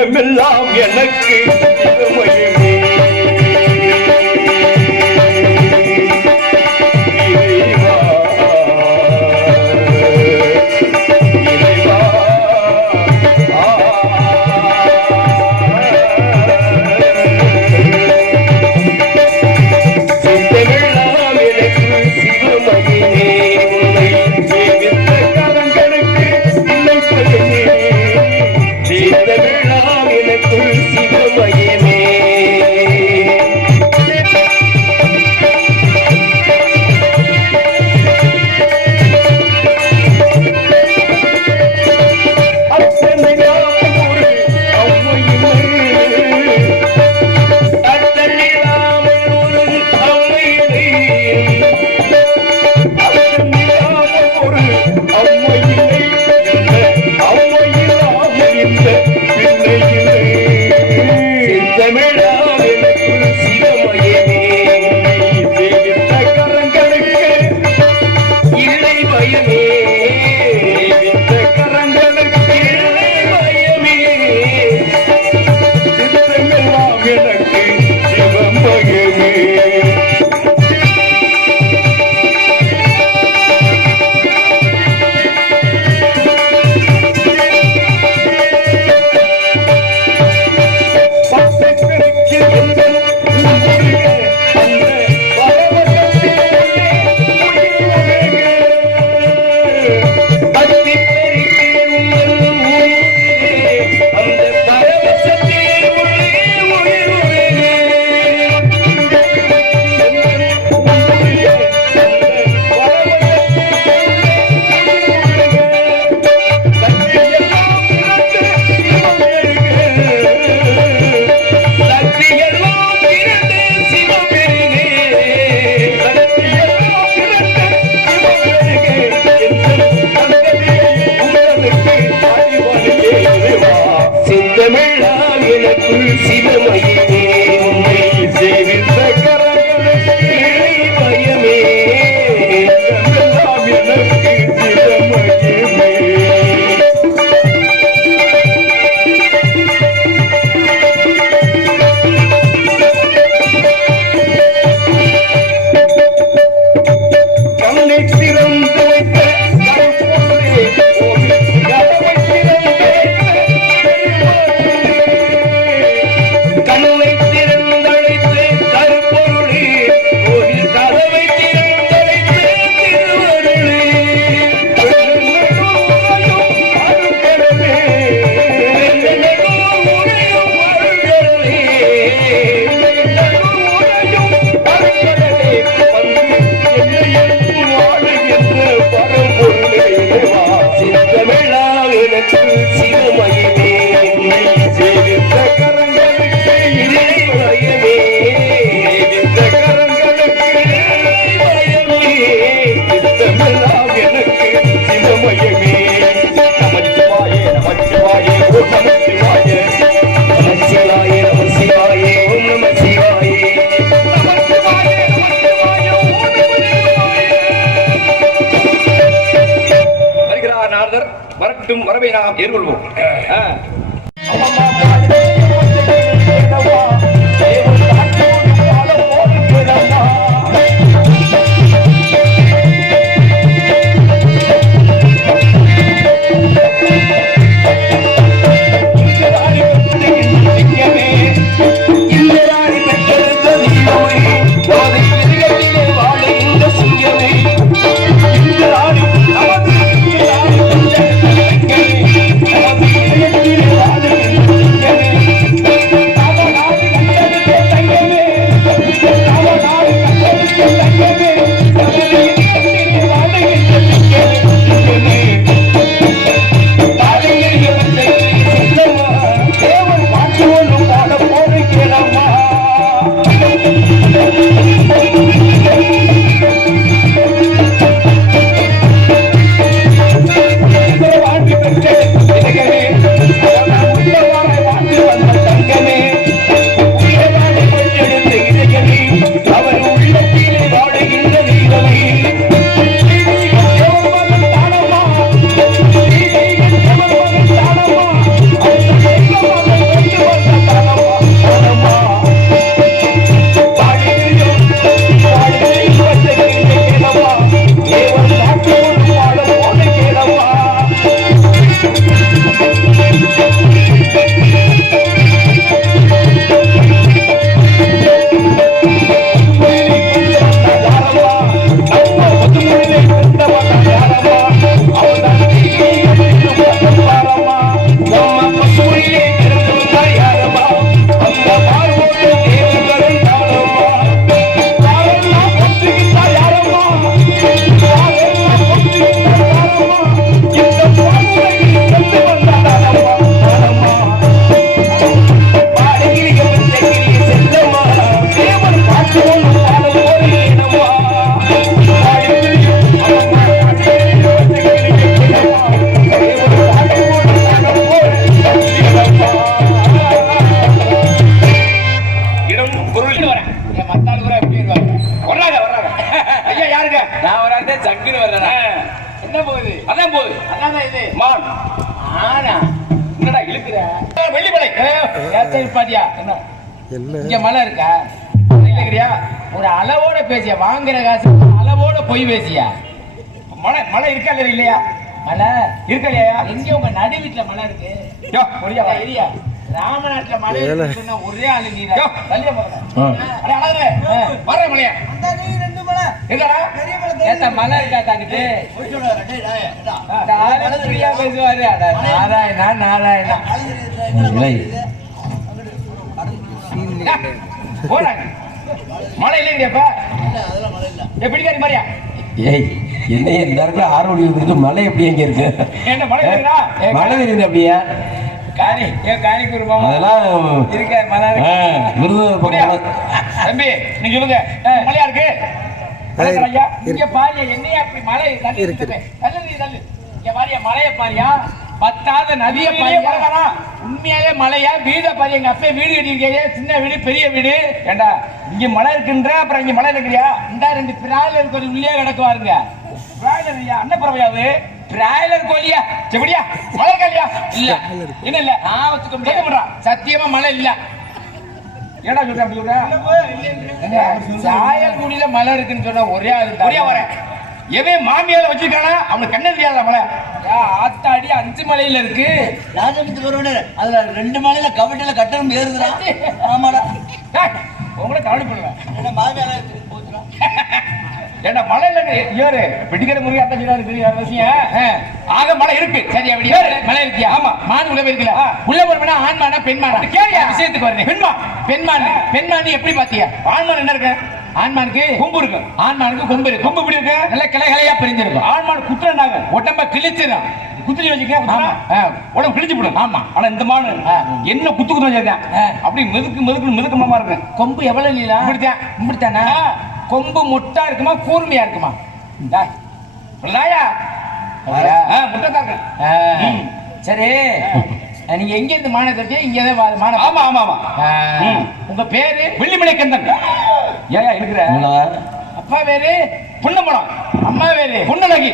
சித்தமெல்லாம் எனக்கு சிவமயமே வரவை நாம் எதிர்கொள்வோம். அதான் போகுது. அதான் இது மான். ஆனா என்னடா இழுக்குற? வெள்ளிமலை. பாத்தியா என்ன இங்க மலை இருக்கா இல்லையா? ஒரு அளவோட பேசியா, வாங்குற காசு அளவோட போய் பேசியா. மலை மலை இருக்கா இல்லையா? மலை இருக்கா இல்லையா? எங்க உங்க நடு வீட்டுல மலை இருக்கு? யோ ஒடியா வா. ஏரியா ராமநாட்டுல மலை இருக்குன்னு சொன்னா ஒரே ஆளு நீ யோ தள்ளிய போறேன். அட அழகே வர மலையா? ரெண்டு மலை எங்கடா? பெரிய மலை ஏத்த மலை இருக்கா தாங்கிட்டு போய் சொல்றாரு டேய் டேய் ஆளு ஃப்ரீயா பேசுவாரு. அட நாராயணா நாராயணா போறாங்க. மழை இல்லைங்கப்பா. அதெல்லாம் மலை இல்ல எப்படிக்காரி மாதிரியா? ஏய் என்ன இந்த இடத்துல ஆரோடி வந்துட்டு மலை எப்படி எங்க இருக்கு? என்ன மழை இருக்குதா? மலை இருக்குது அப்படியா? காணி ஏன் காணிக்கூர் மாமா அதெல்லாம் இருக்காரு மலை விருதுநகர் புரியா? பக்கம் தம்பி நீங்க சொல்லுங்க. மழையா இருக்கு? ஐயா இங்க பாரியா என்னையா அப்படி மலை தள்ளி இருக்குது. தள்ளு நீ தள்ளு. இங்க பாரியா மலைய பாரியா, பத்தாத நதிய பாரியா. உண்மையாவே மலையா? வீட பாரு, எங்க அப்பா வீடு கட்டிருக்கீங்க, சின்ன வீடு பெரிய வீடு. ஏண்டா இங்க மழை இருக்குன்ற அப்புறம் இங்க மழை இருக்கிறியா? இந்த ரெண்டு பிராய்லர் கோழி உள்ளே கிடக்குவாருங்க. பிராய்லர் இல்லையா? அன்னப்பறவையாவது பிராய்லர் கோழியா? எப்படியா? மழை இருக்காலியா? இல்ல என்ன இல்ல? நான் வச்சுக்க சொல்ல முடியாது. முடியா? சத்தியமா மழை இல்ல. ஏடா சொல்றேன் அப்படி சொல்றேன்? சாயல் குடியில மலை இருக்குன்னு சொன்னா ஒரே ஆளு ஒரே வரேன். எவன் மாமியால வச்சிருக்கானா அவனுக்கு கண்ணு தெரியாத மழை. ஆத்தாடி 5 மலையில இருக்கு. ராஜபுரத்துக்கு வருவானே அதுல ரெண்டு மலையில கவட்டையில கட்டணம் ஏறுதுடா. ஆமாடா டேய், உங்களை கவலை பண்ணுவேன். என்ன மாமியார போச்சுடா. ஏண்டா மழை இல்லைங்க ஏறு வெடிக்கிற முறையா தான் சொல்றாரு அவசியம். ஆக மழை இருக்கு. சரி அப்படி மலை இருக்கியா? ஆமா. மான் உள்ள போயிருக்கல. உள்ள போறவனா ஆண்மானா பெண்மானா? கேளியா? விஷயத்துக்கு வரேன். பெண்மா பெண்மான் பெண்மான் எப்படி பாத்தியா? ஆண்மான் என்ன இருக்கு? ஆண்மானுக்கு கொம்பு இருக்கு. ஆண்மானுக்கு கொம்பு இருக்கு. கொம்பு இப்படி இருக்கு. நல்ல கிளைகளையா பிரிஞ்சிருக்கும். ஆண்மான் குத்துறாங்க. உடம்ப கிழிச்சிடும். குத்துச்சு வச்சுக்க ஆமா. உடம்பு கிழிச்சு போடும். ஆமா. ஆனா இந்த மானு என்ன குத்து குத்து வச்சிருக்கேன். அப்படி மெதுக்கு மாமா இருக்கு. கொம்பு எவ்வளவு நீளம்? இப்படித்தான். இப்படித்தானா? கொம்பு முட்டா இருக்குமா கூர்மையா இருக்குமா? இல்லையா? முட்டை தான் இருக்கு. சரி நீங்க எங்க இருந்து மான தட்டி? இங்கதான் மான. ஆமா ஆமா ஆமா. உங்க பேரு? வெள்ளிமலை கந்தன். ஏயா இருக்கிற? அப்பா பேரு? புண்ணமடம். அம்மா பேரு? புண்ணலகி.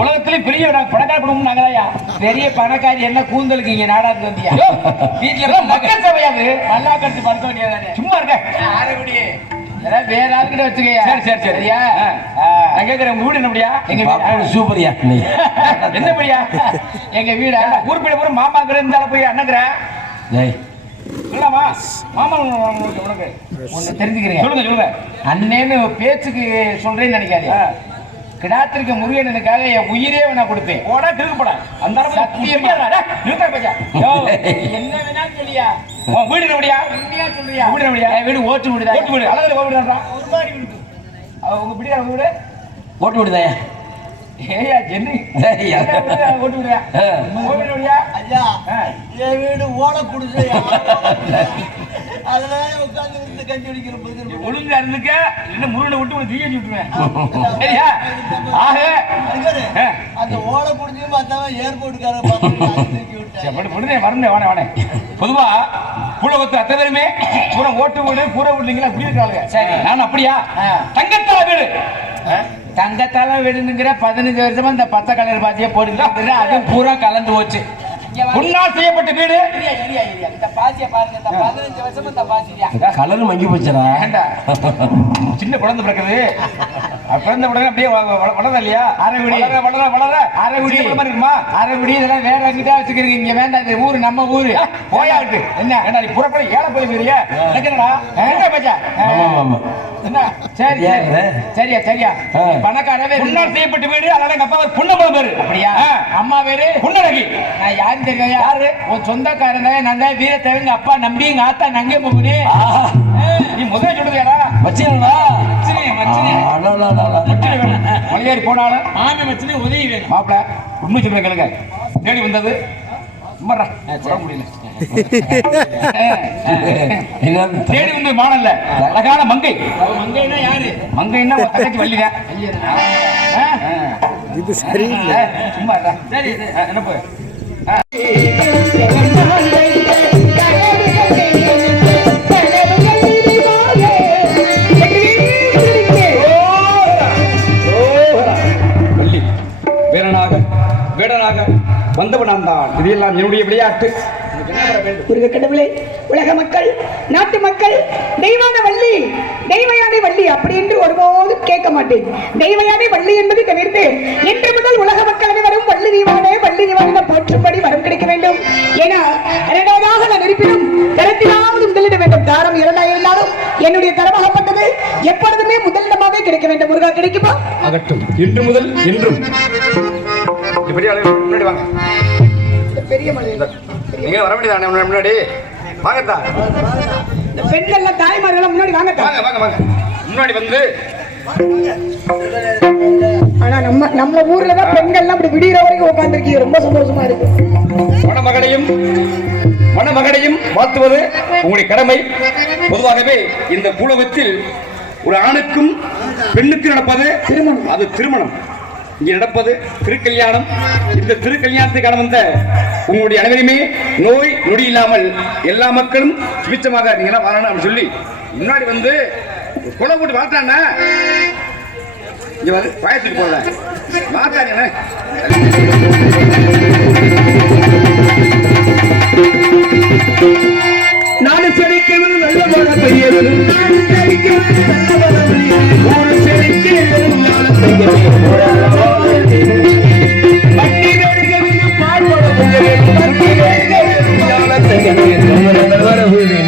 உலகத்திலே பெரிய பணக்கார குடும்பம் நாங்களாயா. பெரிய பணக்காரி என்ன கூந்தலுக்கு இங்க நாடாத்து வந்தியா? வீட்டுல மக்கள் சபையாது. நல்லா கட்டு படுத்த வேண்டியதானே. சும்மா இருக்க. ஆரகுடி வேற ஆளுகிட்ட வச்சுக்கயா. சரி சரி சரி. சரியா? நான் கேட்கிறேன் உங்க வீடு என்னபடியா? எங்க வீடு சூப்பரியா என்னபடியா? எங்க வீடா ஊர்படி பூரா மாமாங்கிற இருந்தால போய் அண்ணங்கிற டேய் இல்லமா மாமா உனக்கு ஒண்ணு தெரிஞ்சுக்கிறீங்க. சொல்லுங்க சொல்லுங்க. அண்ணேன்னு பேச்சுக்கு சொல்றேன்னு நினைக்காது. கிடாத்திருக்க முருகனுக்காக என் உயிரே வேணா கொடுப்பேன். போடா கிறுக்கு போடா. அந்த சத்தியமா. நிறுத்த பையா. என்ன வேணாலும் சொல்லியா? உன் வீடு என்னபடியா? உண்மையா சொல்றியா? வீடு என்னபடியா? என் வீடு ஓட்டு வீடுதான். ஓட்டு வீடு. அழகுல ஓட்டு வீடுடா. ஒரு மாதிரி வீடு. உங்க பிடிக்காத வீடு? ஓட்டு விடுதாயா? ஏயா ஜென்னி ஓட்டு விடுறியா? ஓட்டு விடுறியா? ஐயா என் வீடு ஓட குடிசை. அதனால உட்காந்து இருந்து கஞ்சி குடிக்கிற பதில் ஒழுங்கா இருந்துக்க இல்ல முருகனை விட்டு உனக்கு தீய விட்டுருவேன். சரியா? ஆக அந்த ஓட குடிச்சு பார்த்தாவன் ஏர்போர்ட்டுக்கார வரணும் வானே பொதுவா பூலகத்து அத்தனை பேருமே பூரா ஓட்டு வீடு கூரை வீடுங்களா குடியிருக்காளுங்க. சரி. நான் அப்படியா? தங்கத்தால வீடு. தங்கத்தால வீடுங்கிற 15 வருஷமா இந்த பச்சை கலர் பாத்தியா போடுங்க. அது பூரா கலந்து போச்சு. முன்னால் செய்யப்பட்ட வீடு. இந்த பாசிய பாருங்க. இந்த 15 வருஷமா இந்த பாசியா கலர் மங்கி போச்சுடா. சின்ன குழந்தை பிறக்குது. பிறந்த உடனே அப்படியே வளர இல்லையா? அரைகுடி வளர அரைகுடி மாதிரி இருக்குமா? அரைகுடி இதெல்லாம் வேற எங்கிட்ட வச்சுக்கிறீங்க. இங்க வேண்டாம். இது ஊரு நம்ம ஊரு. போயாட்டு என்ன ஏன்னா நீ புறப்பட ஏழை போய் போறியா? என்னடா பேச்சா? ஆமா ஆமா. என்ன சரி சரியா சரியா. பணக்காரவே முன்னால் செய்யப்பட்ட வீடு. அதனால எங்க அப்பா புண்ணம்பலம் பேரு. அப்படியா? அம்மா பேரு புண்ணழகி. நான் யாருன்னு தெரியும். யாரு? உன் சொந்தக்காரன் தான். நான் தான் வீரத்தேவங்க அப்பா நம்பி எங்க ஆத்தா நங்கே போகுது. நீ முதல்ல சொல்லுவியாடா? வச்சிருங்களா? மலையாரி போனாலும் மாமி மச்சினே உதவி வேணும். மாப்பிள உண்மை சொல்றேன் கேளுங்க. தேடி வந்தது முடியல. தேடி வந்து மானல்ல அழகான மங்கை. மங்கைன்னா யாரு? மங்கைன்னா தங்கச்சி வள்ளிங்க. இது சரி. சும்மா சரி என்ன போய் வேற தான் இது எல்லாம் என்னுடைய விளையாட்டு. முருக கடவுளே, உலக மக்கள், நாட்டு மக்கள் தெய்வான வள்ளி, தெய்வயானை வள்ளி அப்படி என்று ஒருபோதும் கேட்க மாட்டேன். தெய்வயானை வள்ளி என்பதை தவிர்த்து இன்று முதல் உலக மக்கள் அனைவரும் வள்ளி தெய்வானை போற்றும்படி வரம் கிடைக்க வேண்டும். ஏன்னா இரண்டாவதாக நான் இருப்பினும் தரத்திலாவது முதலிட வேண்டும். தாரம் இரண்டாக இருந்தாலும் என்னுடைய தரமாகப்பட்டது எப்பொழுதுமே முதலிடமாவே கிடைக்க வேண்டும். முருகா, கிடைக்குமா? ஆகட்டும். இன்று முதல் என்றும் இப்படி முன்னாடி வாங்க. பெரிய மலை நீங்க வர வேண்டியதானே முன்னாடி வாங்கத்தா. இந்த பெண்கள் தாய்மார்கள் முன்னாடி வாங்கத்தா. வாங்க வாங்க வாங்க முன்னாடி வந்து. ஆனா நம்ம ஊர்ல தான் பெண்கள்லாம் அப்படி விடிகிற வரைக்கும் உட்கார்ந்துருக்கீங்க. ரொம்ப சந்தோஷமா இருக்கு. மணமகனையும் வாழ்த்துவது உங்களுடைய கடமை. பொதுவாகவே இந்த பூலோகத்தில் ஒரு ஆணுக்கும் பெண்ணுக்கும் நடப்பது திருமணம். அது திருமணம். இங்கே நடப்பது திருக்கல்யாணம். இந்த திருக்கல்யாணத்துக்கான வந்த உங்களுடைய அனைவருமே நோய் நொடி இல்லாமல் எல்லா மக்களும் சுபிச்சமாக நீங்க வரணும் அப்படின்னு சொல்லி முன்னாடி வந்து கொலை போட்டு வாழ்த்தாண்ணா. இங்க வந்து பாயத்துக்கு போடல மாத்தானே. நானும் செழிக்கிறது நல்ல மழை பெய்யது. ஒரு செழிக்கிறது மழை பெய்யது. பட்டி வெடிக்கிறது பால்வட பெய்யது. பட்டி வெடிக்கிறது மழை பெய்யது. வர வீடு